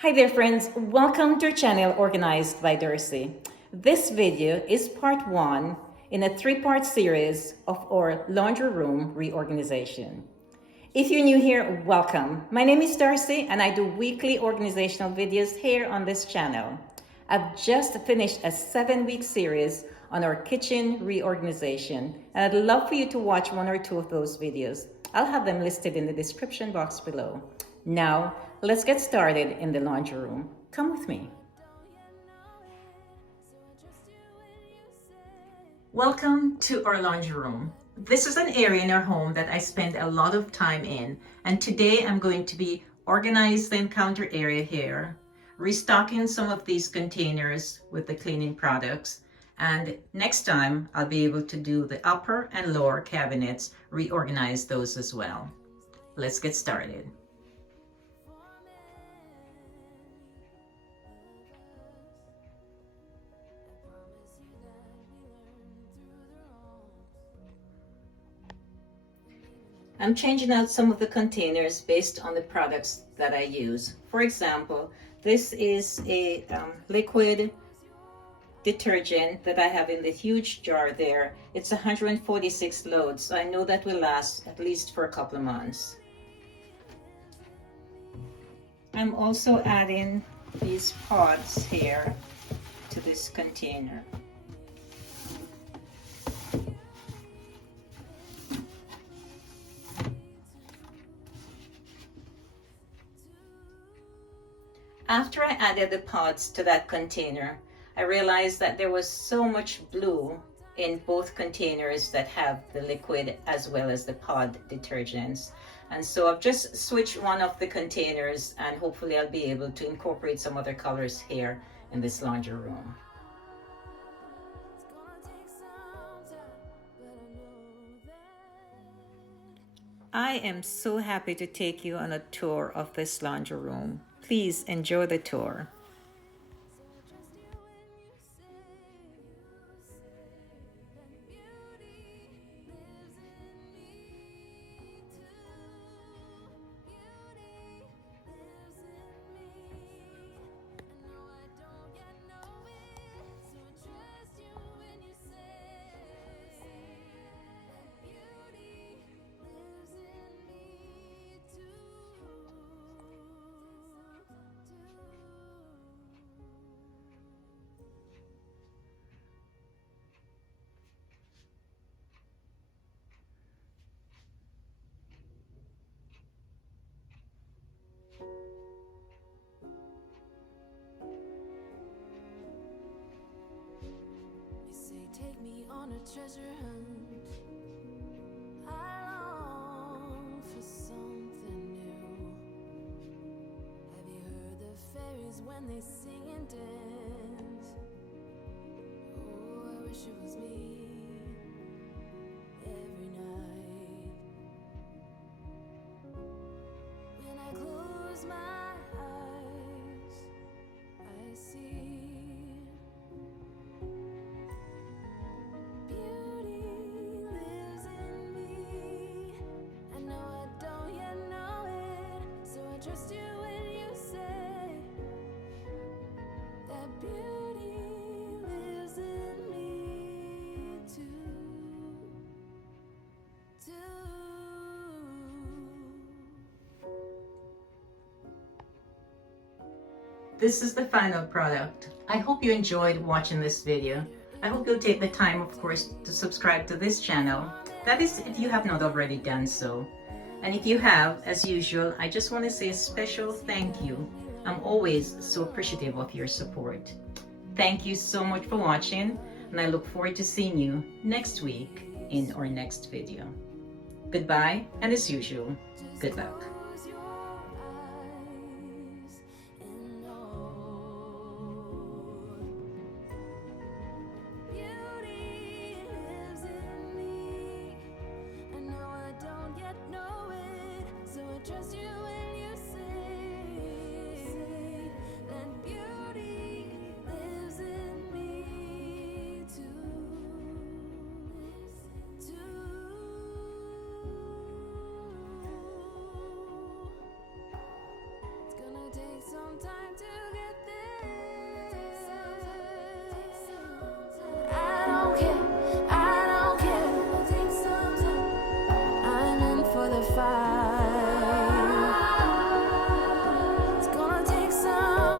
Hi there friends, welcome to our channel organized by Darci. This video is part one in a three-part series of our laundry room reorganization. If you're new here, welcome. My name is Darci and I do weekly organizational videos here on this channel. I've just finished a 7-week series on our kitchen reorganization and I'd love for you to watch one or two of those videos. I'll have them listed in the description box below. Now, let's get started in the laundry room. Come with me. Welcome to our laundry room. This is an area in our home that I spend a lot of time in, and today I'm going to be organizing the counter area here, restocking some of these containers with the cleaning products, and next time I'll be able to do the upper and lower cabinets, reorganize those as well. Let's get started. I'm changing out some of the containers based on the products that I use. For example, this is a liquid detergent that I have in the huge jar there. It's 146 loads, so I know that will last at least for a couple of months. I'm also adding these pods here to this container. After I added the pods to that container, I realized that there was so much blue in both containers that have the liquid as well as the pod detergents. And so I've just switched one of the containers and hopefully I'll be able to incorporate some other colors here in this laundry room. I am so happy to take you on a tour of this laundry room. Please enjoy the tour. Take me on a treasure hunt. I long for something new. Have you heard the fairies when they sing and dance? Oh, I wish it was me every night. When I close my eyes, I see trust you when you say that beauty lives in me too. This is the final product. I hope you enjoyed watching this video. I hope you'll take the time, of course, to subscribe to this channel. That is, if you have not already done so. And if you have, as usual, I just want to say a special thank you. I'm always so appreciative of your support. Thank you so much for watching, and I look forward to seeing you next week in our next video. Goodbye, and as usual, good luck. Trust you when you say that beauty lives in me too. the fire.